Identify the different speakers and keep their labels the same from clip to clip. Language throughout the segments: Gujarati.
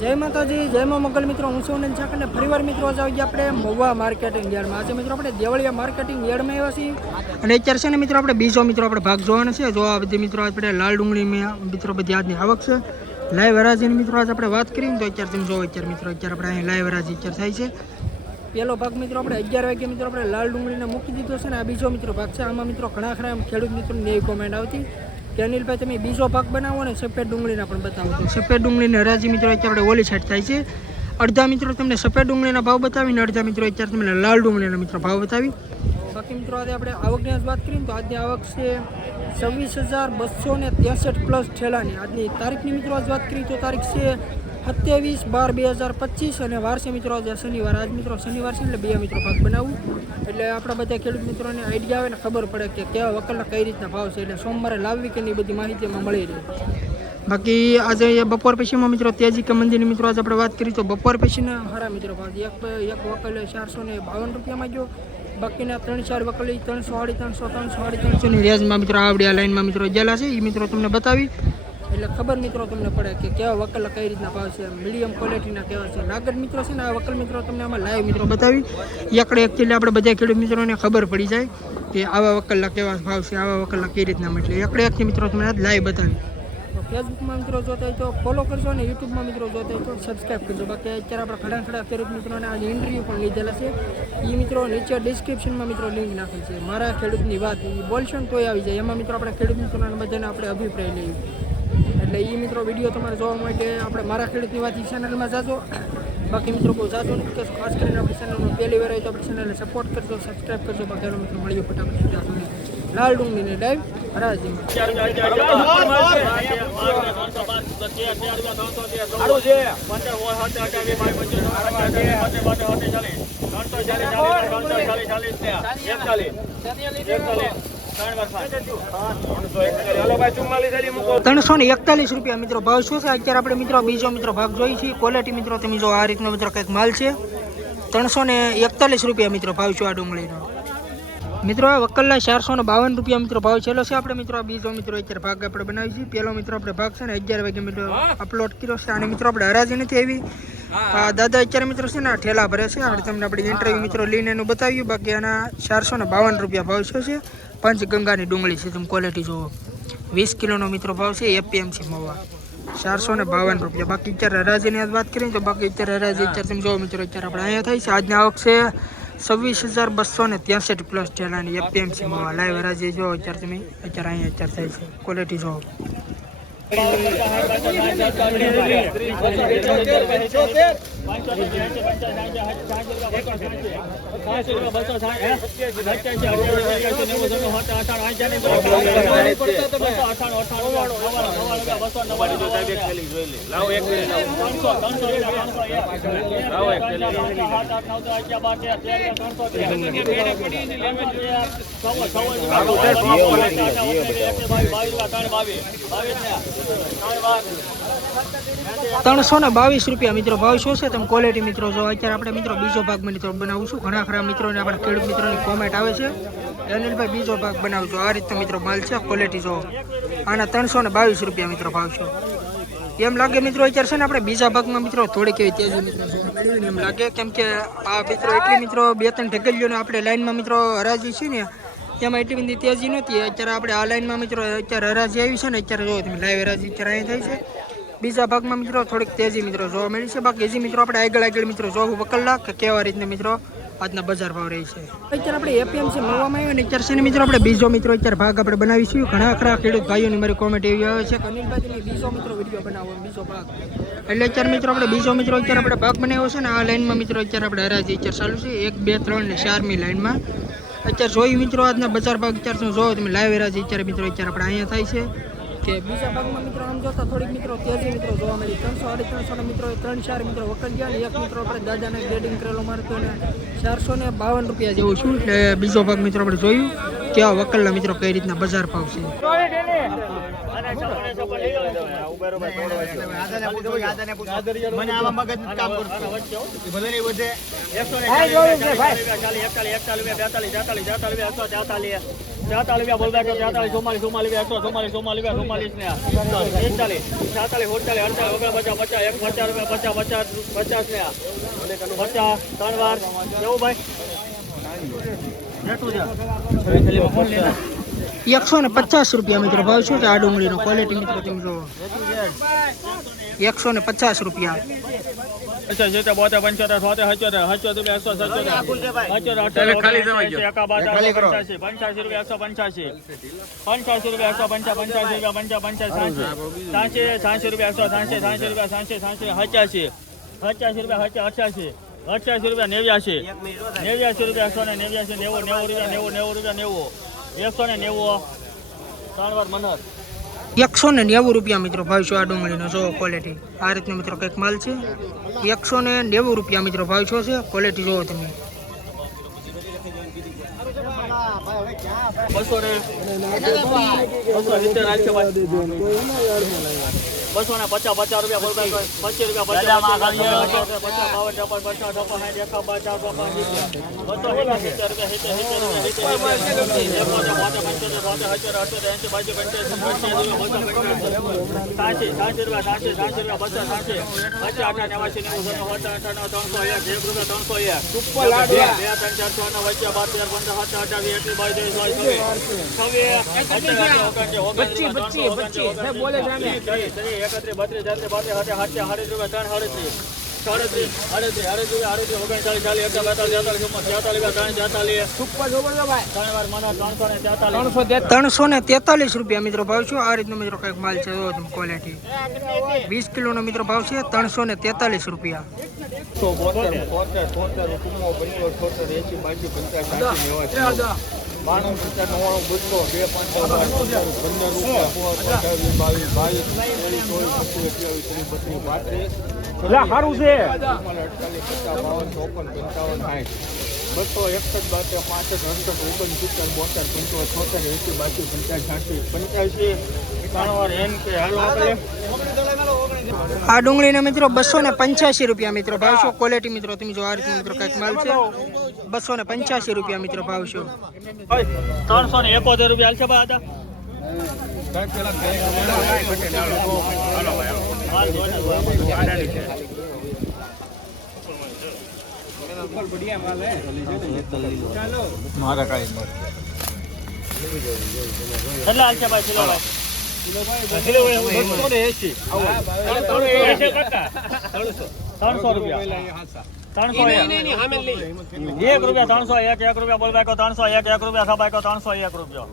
Speaker 1: જય માતાજી, જય મા મોગલ મિત્રો. હું છું છાક અને ફરીવાર મિત્રો, આજે આવી ગયા આપણે મહુવા માર્કેટિંગ યાર્ડમાં. આજે મિત્રો આપણે દેવળિયા માર્કેટિંગ યાર્ડમાં આવ્યા છીએ. અને અત્યારે છે ને મિત્રો, આપણે બીજો મિત્રો, આપણે ભાગ જોવાનો છે. જો આ બધી મિત્રો આપણે લાલ ડુંગળીમાં મિત્રો બધી આજની આવક છે. લાઈવ હરાજીની મિત્રો, આજે આપણે વાત કરીએ તો અત્યારે તમે જોવો, અત્યારે મિત્રો, અત્યારે આપણે અહીં લાઈવ હરાજી અત્યારે થાય છે. પહેલો ભાગ મિત્રો, આપણે અગિયાર વાગે મિત્રો, આપણે લાલ ડુંગળીને મૂકી દીધો છે ને આ બીજો મિત્રો ભાગ છે. આમાં મિત્રો ઘણા ખરા ખેડૂત મિત્રોની એવી કોમેન્ટ આવતી. કે અનિલભાઈ તમે બીજો ભાગ બનાવો ને, સફેદ ડુંગળીના પણ બતાવો. તો સફેદ ડુંગળીની હરાજી મિત્રો અત્યારે આપણે ઓલી સાઈડ થાય છે. અડધા મિત્રો તમને સફેદ ડુંગળીના ભાવ બતાવીને અડધા મિત્રો અત્યારે તમને લાલ ડુંગળીના મિત્રો ભાવ બતાવી. બાકી મિત્રો આજે આપણે આવકની જ વાત કરીએ તો આજની આવક છે છવ્વીસ હજાર બસો ને ત્રેસઠ પ્લસ ઠેલાની. આજની તારીખની મિત્રો આજ વાત કરીએ તો તારીખ છે સત્યાવીસ બાર બે હજાર પચીસ અને વારસે મિત્રો, આજે શનિવાર. આજ મિત્રો શનિવાર છે એટલે બે મિત્રો ભાગ બનાવવું એટલે આપણા બધા ખેડૂત મિત્રોને આઈડિયા આવે ને ખબર પડે કે કેવા વકલના કઈ રીતના ભાવ છે. એટલે સોમવારે લાવવી કે એની બધી માહિતી એમાં મળી રહે. બાકી આજે બપોર પછીમાં મિત્રો તેજી મંદિરની મિત્રો આજે આપણે વાત કરી, તો બપોર પછીના હારા મિત્રો ભાવ. એક એક વકલ ચારસો ને બાવન રૂપિયામાં ગયો બાકીના ત્રણ ચાર વકલી ત્રણસો, સાડી ત્રણસો ત્રણસો, સાડી ત્રણસો ની રેન્જમાં મિત્રો આવડી આ લાઈનમાં મિત્રો ગયેલા છે. એ મિત્રો તમને બતાવી. એટલે ખબર મિત્રો તમને પડે કે કેવા વકલ કઈ રીતના ભાવ છે મીડિયમ ક્વોલિટીના કેવા છે. નાગર મિત્રો છે ને, આ વકલ મિત્રો તમને આમાં લાઈવ મિત્રો બતાવી. એકડે એકચુઅલી આપણે બધા ખેડૂત મિત્રોને ખબર પડી જાય કે આવા વકલના કેવા ભાવ છે, આવા વકલના કઈ રીતના એટલે એકડે એકથી મિત્રો તમને લાઈવ બતાવી. ફેસબુકમાં મિત્રો જોતા હોય તો ફોલો કરજો અને યુટ્યુબમાં મિત્રો જોતા હોય તો સબસ્ક્રાઈબ કરજો. બાકી અત્યારે આપણે ખડા ખડા ખેડૂત મિત્રોને આજે ઇન્ટરવ્યૂ પણ લીધેલા છે. એ મિત્રો નીચે ડિસ્ક્રિપ્શનમાં મિત્રો લિંક નાખેલ છે. મારા ખેડૂતની વાત એ બોલશો ને તોય આવી જાય. એમાં મિત્રો આપણે ખેડૂત મિત્રોને બધાને આપણે અભિપ્રાય લઈએ. એટલે એ મિત્રો વીડિયો તમારે જોવા માટે આપણે મારા ખેડૂતની વાત ચેનલમાં જાજો બાકી મિત્રો બહુ જાજો નથી કે ખાસ કરીને આપણી ચેનલમાં પહેલી વાર હોય તો આપણી ચેનલને સપોર્ટ કરજો સબસ્ક્રાઈબ કરજો બાકી મિત્રો મળીએ ફટાફટ લાલ ડુંગળીને ડાઈવ હરાજી
Speaker 2: ચાલીસ ચાલીસ ચાલીસ ત્રણસો ને એકતાલીસ
Speaker 1: રૂપિયા મિત્રો ભાવ શું છે? અત્યારે આપણે મિત્રો બીજો મિત્રો ભાગ જોઈ છીએ. ક્વોલિટી મિત્રો તમે જો આ રીતનો મિત્રો કંઈક માલ છે. ત્રણસો ને એકતાલીસ રૂપિયા મિત્રો ભાવ છે આ ડુંગળીનો. મિત્રો આ વકલના ચારસો ને બાવન રૂપિયા મિત્રો ભાવ છેલ્લો છે આપણે મિત્રો. આ બીજો મિત્રો અત્યારે ભાગ આપણે બનાવી છીએ. પહેલો મિત્રો આપણે ભાગ છે ને અગિયાર વાગે મિત્રો અપલોડ કર્યો છે. અને મિત્રો આપણે હરાજી નથી આવી. આ દાદા અત્યારે મિત્રો છે ને ઠેલા ભરે છે. આપણે તમને આપણે ઇન્ટરવ્યૂ મિત્રો લઈને એનું બતાવ્યું. બાકી આના ચારસો ને બાવન રૂપિયા ભાવ છે? પંચગંગાની ડુંગળી છે તમે ક્વોલિટી જુઓ. વીસ કિલોનો મિત્રો ભાવ છે એપીએમસી મવા. ચારસો ને બાવન રૂપિયા. બાકી અત્યારે હરાજીની વાત કરીએ તો બાકી અત્યારે હરાજી અત્યારે તમે જોવો મિત્રો, અત્યારે આપણે અહીંયા થાય છે. આજની આવક છે છવ્વીસ હજાર બસો ને ત્યાંસઠ પ્લસ ટેલાની એપીએમસી મવા. લાઈવ હરાજી જોવો અત્યારે તમે. અત્યારે અહીંયા અત્યારે થાય છે. ક્વોલિટી જોવો
Speaker 2: થેલી લાવો એક થેલી
Speaker 1: ત્રણસો ને બાવીસ રૂપિયા મિત્રો ભાવ શું છે? તમે ક્વોલિટી મિત્રો જો, અત્યારે આપણે મિત્રો બીજો ભાગ મિત્રો બનાવું છું. ઘણા ખરા મિત્રોને આપણા ખેડૂત મિત્રોની કોમેન્ટ આવે છે. અનિલભાઈ બીજો ભાગ બનાવજો આ રીતનો મિત્રો માલ છે ક્વોલિટી જો. આના ત્રણસો ને બાવીસ રૂપિયા મિત્રો ભાવ છો. એમ લાગે મિત્રો અત્યારે છે ને આપણે બીજા ભાગમાં મિત્રો થોડીક એવી તેજી મિત્રો એમ લાગે. કેમ કે આ મિત્રો એટલી મિત્રો બે ત્રણ ઢગલીઓને આપણે લાઈનમાં મિત્રો હરાજી છે ને, એમાં એટલી બધી તેજી નથી અત્યારે આપણે આ લાઈનમાં મિત્રો અત્યારે હરાજી આવી છે ને, અત્યારે જો તમે લાઈવ હરાજી અત્યારે અહીં થાય છે. બીજા ભાગમાં મિત્રો થોડીક તેજી મિત્રો જોવા મળી છે. બાકી હજી મિત્રો આપણે આગળ આગળ મિત્રો જોવું વકલના કે કેવા રીતના મિત્રો આજના બજાર ભાવ રહી છે. અત્યારે આપણે એપીએમસી મળવામાં આવ્યો ને અત્યારે છે મિત્રો આપણે બીજો મિત્રો અત્યારે ભાગ આપણે બનાવીશું. ઘણા ખરા ખેડૂત ભાઈઓની મારી કોમેન્ટ એવી આવે છે કે અનિલભાઈ બીજો મિત્રો વીડિયો બનાવો બીજો ભાગ. એટલે અત્યારે મિત્રો આપણે બીજો મિત્રો અત્યારે આપણે ભાગ બનાવ્યો છે ને આ લાઈનમાં મિત્રો અત્યારે આપણે હરાજી અત્યારે ચાલુ છે. એક, બે, ત્રણ ને ચારમી લાઈનમાં. અત્યારે જોયું મિત્રો આજના બજાર ભાગ અત્યારે જોવો તમે લાઈવ હરાજી. અત્યારે મિત્રો અત્યારે આપણે અહીંયા થાય છે. કે બીજા ભાગમાં મિત્રો આમ જોતા થોડીક મિત્રો તેજી મિત્રો જોવા મળી. ત્રણસો અઢી ત્રણસો મિત્રો ત્રણ ચાર મિત્રો વખત ગયા એક મિત્રો આપણે દાદાને ગ્રેડિંગ કરેલો મારતો ને ચારસો ને બાવન રૂપિયા જેવું છું એટલે બીજો ભાગ મિત્રો આપણે જોયું. કે આ વકલના મિત્રો કઈ રીતના બજાર ભાવ છે?
Speaker 2: પચાસ ત્રણ વાર કેવું ભાઈ?
Speaker 1: એકસો ને પચાસ રૂપિયા મિત્રો ભાવ શું છે આ ડુંગળીનો ક્વોલિટી મિત્રો તમે જુઓ એકસો ને પચાસ રૂપિયા
Speaker 2: અચ્છા સિત્તેર બોતેર પંચોતેર સોતેર સત્યોતેર સત્યોતેર એકસો સત્યોતેર પંચ્યાસી પંચ્યાસી રૂપિયા એકસો પંચ્યાસી પંચ્યાસી રૂપિયા એકસો પંચા પંચ્યાસી રૂપિયા પંચા પંચા સાંસી સાંસી સાંસી રૂપિયા એકસો સાંસી સાંસી રૂપિયા સાંસી સાંસી હચ્યાસી હચ્યાસી રૂપિયા હચ્યા અઠ્યાસી અઠ્યાસી રૂપિયા નેવ્યાસી. નેવ્યાસી રૂપિયા એકસો ને નેવ્યાસી નેવું નેવું રૂપિયા નેવું નેવું રૂપિયા નેવું. એકસો ને નેવું. ત્રણ વાર મનર
Speaker 1: એકસો ને નેવું રૂપિયા મિત્રો ભાવ છે આ ડુંગળીનો જો ક્વોલિટી આ રીતનો મિત્રો કંઈક માલ છે. એકસો ને નેવું રૂપિયા મિત્રો ભાવ છો છે ક્વોલિટી જોવો તમે.
Speaker 2: બસો ને બસો સિત્તેર બસો ને પચાસ પચાસ રૂપિયા બોલ પચીસ રૂપિયા પચાસ રૂપિયા સિત્તેર સિત્તેર સાચી સાચી રૂપિયા સાચી સાચી પચાસ સાચી પચાસ આઠા નેવાસી નેવું સોનું હોતા અઠા ત્રણસો એક એક રૂપિયા ત્રણસો એક બે ત્રણ ચાર છ ને વચ્ચે બાર તેર પંદર સાત આઠ આવી એટલી બાઈ ત્રેવીસ બાવીસ છવ્વીસ છવ્વીસ બોલે એકત્રીસ બત્રીસ તેત્રીસ બત્રીસ હાથે હાથે હાડત્રીસ રૂપિયા ત્રણ હાડત્રીસ સાડત્રીસ આડત્રીસ આડત્રીસ આડત્રીસ ઓગણચાલીસ ચાલીસ એકસો બેતાલીસ તેતાલીસ ચુમ્માલીસ તેતાલીસ ત્રણ તેતાલીસ ત્રણ વાર મને ત્રણસો ને તેતાલીસ.
Speaker 1: ત્રણસો ને તેતાલીસ રૂપિયા મિત્રો ભાવ છે. આ રીતનો મિત્રો કંઈક માલ છે ક્વોલિટી વીસ કિલોનો મિત્રો ભાવ છે ત્રણસો ને તેતાલીસ રૂપિયા.
Speaker 3: બાણું પચાસ નવ્વાણું બસો બે પાંચ પંદર અઠાવીસ બાવીસ બાવીસ ત્રેવીસ ચોવીસ પચીસ અઠ્યાવીસ ત્રીસ બત્રીસ પાંત્રીસ સારું છે. અડતાલીસ પચાસ બાવન ચોપન પંચાવન સાઠ બસો એકસઠ બાતેર પાસઠ અડસઠ ઓગણસિત્તેર બોતેર પંચોતેર છોતેર એંસી બાસી પંચાસી સાઠી પંચ્યાસી. ત્રણ વાર એમ કે હાલો આપણે
Speaker 1: આ ડુંગળીના મિત્રો બસો ને પંચ્યાસી રૂપિયા મિત્રો ભાવ છો. ક્વોલિટી મિત્રો, તમે જો આ રીતે મિત્રો કંઈક માલ છે. બસો ને પંચ્યાસી રૂપિયા મિત્રો ભાવ છો.
Speaker 2: ત્રણસો ને એકોતેર રૂપિયા છે આદા
Speaker 3: મારા કાંઈ
Speaker 2: એટલે ભાઈ કિલો ભાઈ કિલો ભાઈ? ત્રણસો રૂપિયા એક રૂપિયા ત્રણસો એક એક રૂપિયા ત્રણસો એક રૂપિયા રૂપિયા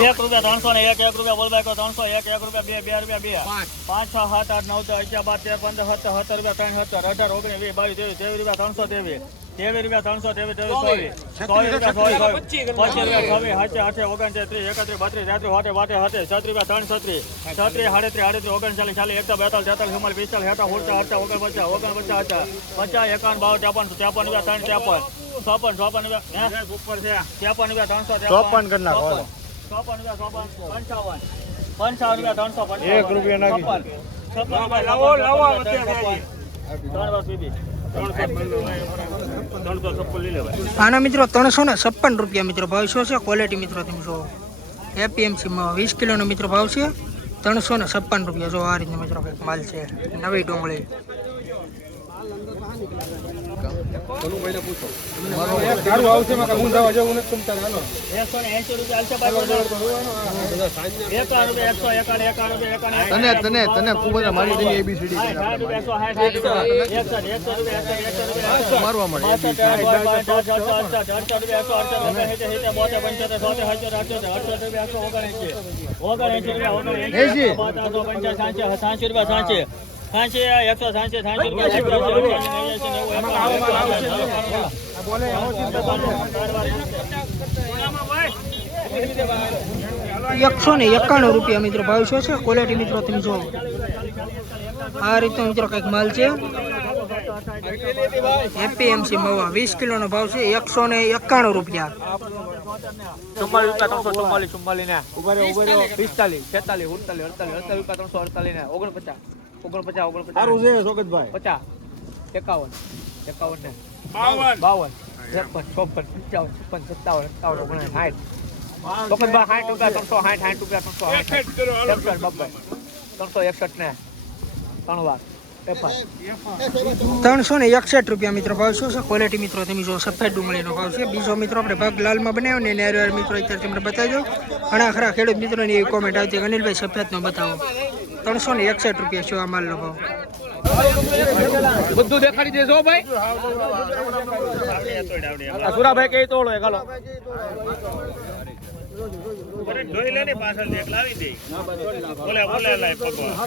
Speaker 2: એક રૂપિયા ત્રણસો ને એક એક રૂપિયા બોલ બાકો ત્રણસો એક એક રૂપિયા બે બે રૂપિયા બે પાંચ છ સાત આઠ નવ દસ અગિયાર બાર તેર પંદર સત્તર સત્તર રૂપિયા ત્રણ સત્તર અઢાર ઓગણીસ વીસ બાવીસ ત્રેવીસ ત્રેવીસ રૂપિયા ત્રણસો ત્રેવીસ ત્રેવીસ રૂપિયા ત્રણસો ચોવીસ ચોવીસ રૂપિયા ચોવીસ પચીસ રૂપિયા. છવ્વીસ એકત્રીસ બત્રીસ તેત્રીસ હાથે. છત્રીસ રૂપિયા ત્રણ છત્રીસ. છત્રીસ સાડત્રીસ આડત્રીસ ઓગણચાલીસ ચાલીસ એકતા બેતાલીસ તેતાલીસ ચુમ્માલીસ પિસ્તાલીસ હેઠા હોડતા હડતા ઓગણ પચાસ ઓગણ પચાસ હતા પચાસ એકાવન બાવન ત્રેપન ત્રેપન રૂપિયા ત્રણ ત્રેપન. ચોપન ચોપન રૂપિયા ઉપર છે. ત્રેપન રૂપિયા ત્રણસો
Speaker 3: ચોપન કરી નાખો,
Speaker 2: ચોપન. રૂપિયા ચોપન. પંચાવન. પંચાવન રૂપિયા ત્રણસો પંચાવન.
Speaker 3: એક રૂપિયા નાખી.
Speaker 2: છપ્પન. છપ્પન રૂપિયા લાવો લાવો ત્રણ વાર સુધી.
Speaker 1: આના મિત્રો ત્રણસો ને છપ્પન રૂપિયા મિત્રો ભાવ શું છે? ક્વોલિટી મિત્રો તમે જુઓ. એપીએમસીમાં વીસ કિલોનો મિત્રો ભાવ છે. ત્રણસો ને છપ્પન રૂપિયા જો આ રીતનો મિત્રો કંઈક માલ છે. નવી ડુંગળી.
Speaker 3: સારું આવશે માં હું જવા જવું નથી તમ તારે હાલો
Speaker 2: એકસો ને એંશી રૂપિયા હાલશે ભાઈ
Speaker 3: તને તને તને ખૂબ બધા મારી દઈએ એબીસીડી મારવા મળે
Speaker 2: અડસઠ રૂપિયા એકસો રૂપિયા એકસો સાંસી. સાંસી, એકસો
Speaker 1: ને એકાણું રૂપિયા મિત્રો ભાવ શું છે ક્વોલિટી મિત્રો તમે જુઓ આ રીતનો મિત્રો કંઈક માલ છે એપીએમસી મવા વીસ કિલોનો ભાવ છે એકસો ને એકાણું રૂપિયા
Speaker 2: ચુમ્માલીસ રૂપિયા ત્રણસો ચુમ્માલીસ ચુમ્માલીસ ને ઊભા ઊભા પિસ્તાલીસ છેતાલીસ ઉડતાલીસ અડતાલીસ અડતાલીસ રૂપિયા ત્રણસો અડતાલીસ ને ઓગણપચાસ ઓગણપચાસ ઓગણપચાસ.
Speaker 3: સારું છે સોગતભાઈ
Speaker 2: પચાસ. એકાવન. એકાવન ને બાવન. બાવન.
Speaker 4: ત્રેપન ચોપન પંચાવન છપ્પન સત્તાવન સત્તાવન ઓગણ સાઠ. સોગતભાઈ બા સાઠ રૂપિયા ત્રણસો સાઠ સાઠ રૂપિયા ત્રણસો સાઠ. એકસઠ બબ્બે ત્રણસો એકસઠ ને ત્રણ વાર.
Speaker 1: ત્રણસો ને એકસઠ રૂપિયા મિત્રો ભાવ શું છે? ક્વોલિટી મિત્રો તમે જો સફેદ ડુંગળીનો ભાવ છે. બીજો મિત્રો આપણે ભાગ લાલમાં બનાવ્યો ને એની મિત્રો અત્યારે તમને બતાવી દો ઘણા ખરા ખેડૂત મિત્રોની એવી કોમેન્ટ આવતી કે અનિલભાઈ સફેદનો બતાવો. ત્રણસો ને એકસઠ રૂપિયા છે આ માલનો ભાવ.
Speaker 4: બધું દેખાડી દેજો ભાઈ. સુરાભાઈ કઈ તોડો એક હાલો
Speaker 2: જોઈ લે ને પાછળ એક લાવી દે. બોલે બોલે લાય પગવા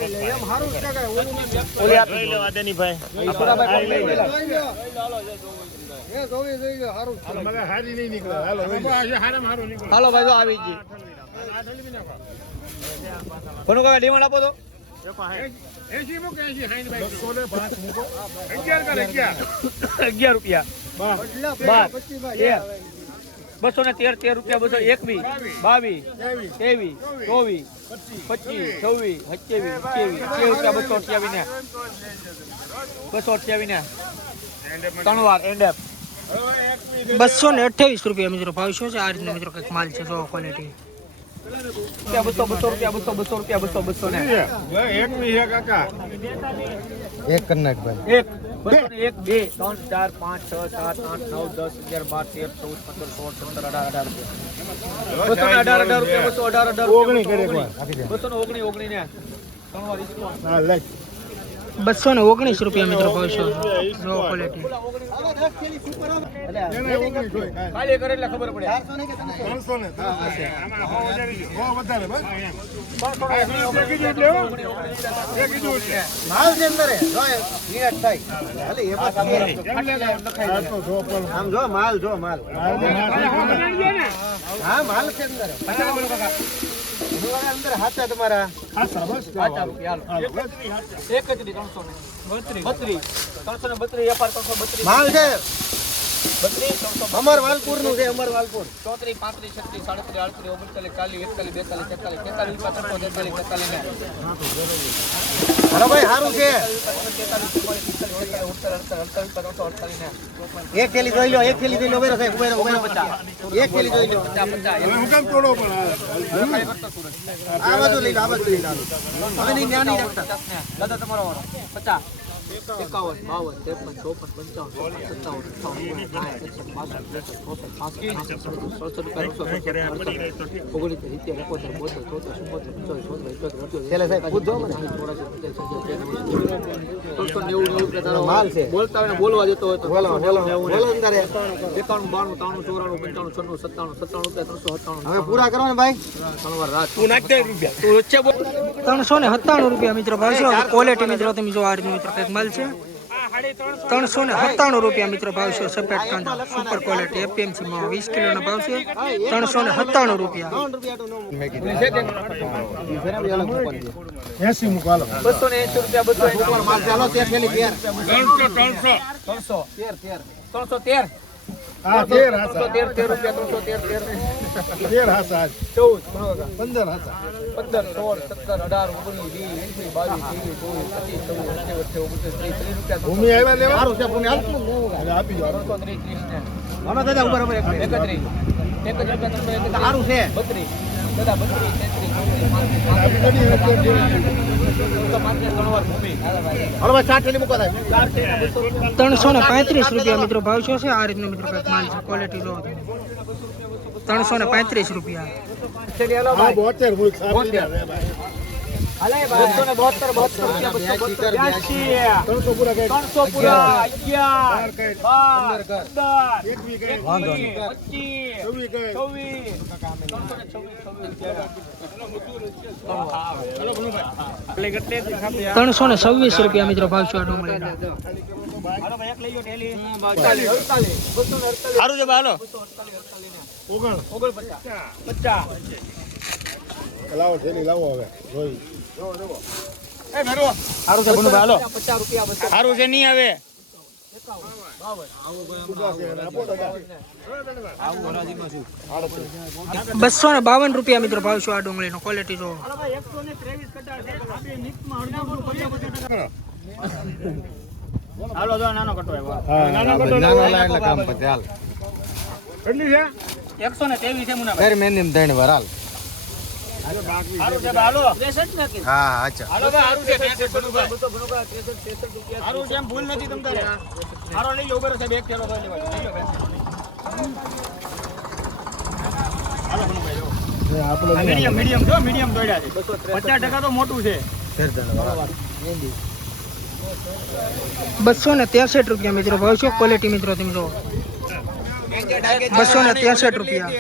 Speaker 4: ઓલી આ
Speaker 2: જોઈ લે વાદેની ભાઈ.
Speaker 4: આ સુરાભાઈ લઈ લે હાલો ભાઈ જો આવી ગઈ. કોનો કાકા, ડિમાન્ડ આપો તો. અગિયાર રૂપિયા. બસો ને તેર તેર રૂપિયા બસો એકવીસ. બાવીસ. ત્રેવીસ. ચોવીસ. પચીસ. છવ્વીસ. સત્યાવીસ. અઠ્યાવીસ રૂપિયા બસો અઠ્યાવીસ ને. બસો અઠ્યાવીસ ને. ત્રણ વાર એન્ડેપ
Speaker 1: બસો ને અઠ્યાવીસ રૂપિયા, મિત્રો. ભાવ શું છે? આ રીતનો, મિત્રો, કંઈક માલ છે, જો ક્વોલિટી
Speaker 4: રૂપિયા બસો બસો રૂપિયા બસો બસો રૂપિયા બસો બસો ને.
Speaker 3: એક કન્નાટ ભાઈ.
Speaker 4: એક. એક બે ત્રણ ચાર પાંચ છ સાત આઠ નવ દસ અગિયાર બાર તેર ચૌદ પંદર સોળ સત્તર અઢાર અઢાર રૂપિયા. બસો ને અઢાર અઢાર રૂપિયા બસો અઢાર અઢાર
Speaker 3: ઓગણી.
Speaker 4: બસો ને ઓગણી ઓગણી ને ત્રણ વાર.
Speaker 1: બસો ને ઓગણીસ રૂપિયા મિત્રો ભાવ છે. જો ક્વોલિટી
Speaker 4: ખાલી કરે એટલે ખબર પડે.
Speaker 3: માલ છે. અંદર. થાય. હાલે એ પાછા આમ જો માલ જો માલ. હા માલ છે અંદર. અંદર હાચા તમારા?
Speaker 4: પાચા રૂપિયા હાલો. એક જ દી ત્રણસો ને. બત્રીસ. ત્રણસો ને બત્રીસ વેપાર ત્રણસો બત્રીસ.
Speaker 3: માલ છે.
Speaker 4: બત્રીસ
Speaker 3: અમર વાલપુરનું છે અમર વાલપુર.
Speaker 4: ચોત્રીસ પાંત્રીસ છત્રીસ સાડત્રીસ આડત્રીસ ઓગણચાલીસ ચાલીસ એકતાલીસ બેતાલીસ તેતાલીસ તેતાલીસ ત્રણસો તેતાલીસ તેતાલીસ ને
Speaker 3: અરે ભાઈ સારું છે. એક થેલી જોઈ લો એક થેલી જોઈ લો ઉભેરો સાહેબ ઉભેરો ઉભેરો. એક થેલી જોઈ લો. આ? બાજુ લઈ લો આ બાજુ લઈ લો. હવે નહીં ન્યા રાખતા.
Speaker 4: દાદા તમારો પચાસ. એકાવન બાવન ત્રેપન ચોપન પંચાવન સત્તાવન ત્રણસો. બોલતા હોય બોલવા જતો હોય તો
Speaker 3: બોલો બોલો બોલો અંદર
Speaker 4: એકાણું બાણું ત્રાણું ચોરાણું સત્તાણું ત્રણસો સત્તાણું
Speaker 3: હવે પૂરા કરો ને ભાઈ
Speaker 1: ત્રણસો ને સત્તાણું રૂપિયા મિત્રો છે ક્વોલિટી મિત્રો તમે જો આ મિત્રો માલ છે ત્રણસો ને સત્તાણું રૂપિયા મિત્રો ભાવ છે સફેદ કાંદા સુપર ક્વોલિટી એપીએમસી માં વીસ કિલોનો ભાવ છે ત્રણસો ને સત્તાણું રૂપિયા
Speaker 4: બસો ને એસી રૂપિયા બસો ત્રણસો
Speaker 3: તેર તેર
Speaker 4: ત્રણસો તેર
Speaker 3: હા તેર
Speaker 4: તેર તેર રૂપિયા ત્રણસો તેર તેર
Speaker 3: તેર હાથા
Speaker 4: ચૌદ
Speaker 3: પંદર
Speaker 4: પંદર સોળ સત્તર અઢાર ઓગણીસ વીસ એકવીસ બાવીસ ત્રેવીસ ચોવીસ પચીસ છવ્વીસ અઠ્યાવીસ અઠ્યાવીસ ઓગણત્રીસ ત્રીસ ત્રીસ રૂપિયા
Speaker 3: ભૂમિ આવ્યા લેવા? સારું છે ભૂમિ આપી દો
Speaker 4: ત્રણસો ત્રીસ ત્રીસ ને.
Speaker 3: હાલો દાદા ઉપર ઉપર એક
Speaker 4: એકત્રીસ. રૂપિયા
Speaker 3: સારું છે.
Speaker 4: બત્રીસ. દાદા બત્રીસ તેત્રીસ ચોત્રીસ પાંત્રીસ છે
Speaker 1: ત્રણસો ને પાંત્રીસ રૂપિયા મિત્રો ભાવ શું છે? આ રીતનો મિત્રો કંઈક માલ છે ક્વોલિટી જો ત્રણસો ને પાંત્રીસ રૂપિયા.
Speaker 4: બસો ને બોતેર બોતેર રૂપિયા બસો બોતેર
Speaker 3: ત્રણસો પૂરા
Speaker 4: ત્રણસો પૂરા અગિયાર બાર
Speaker 3: પંદર
Speaker 4: પંદર
Speaker 3: એકવી કઈ
Speaker 4: એકવીસ, પચીસ છવ્વીસ ત્રણસો ને છવ્વીસ છવ્વીસ
Speaker 1: ત્રણસો ને છવ્વીસ રૂપિયા મિત્રો ભાવ છો આ
Speaker 4: સારું છે બાલો
Speaker 3: ઓગણ.
Speaker 4: ઓગણપચાસ. પચાસ
Speaker 3: લાવો છે લાવો હવે જોઈ.
Speaker 4: સારું છે બનુ હાલો. બસો સારું છે નહીં આવે.
Speaker 1: બસો ને બાવન રૂપિયા મિત્રો ભાવ છે આ ડુંગળીનો ક્વોલિટી જો.
Speaker 4: હાલો જો નાનો કટો આવ્યો.
Speaker 3: હા નાના નાના એટલે કામ પતે હાલ. કેટલી છે?
Speaker 4: એકસો ને ત્રેવીસ છે મુનાભાઈ.
Speaker 5: ઘર ત્રણ વાર હાલો. હા અચ્છા
Speaker 4: હાલો ભાઈ છે 63 રૂપિયા. સારું છે એમ ભૂલ નથી તમ તારે હારો લઈ લો સાહેબ એક થેલો ભાઈ. Medium medium. જો મીડિયમ દોડ્યા છે. પચાસ ટકા તો મોટું છે.
Speaker 1: બસો ને ત્રેસઠ રૂપિયા મિત્રો. ભાવ છો ક્વોલિટી મિત્રો તમે જો બસો ને ત્રેસઠ રૂપિયા.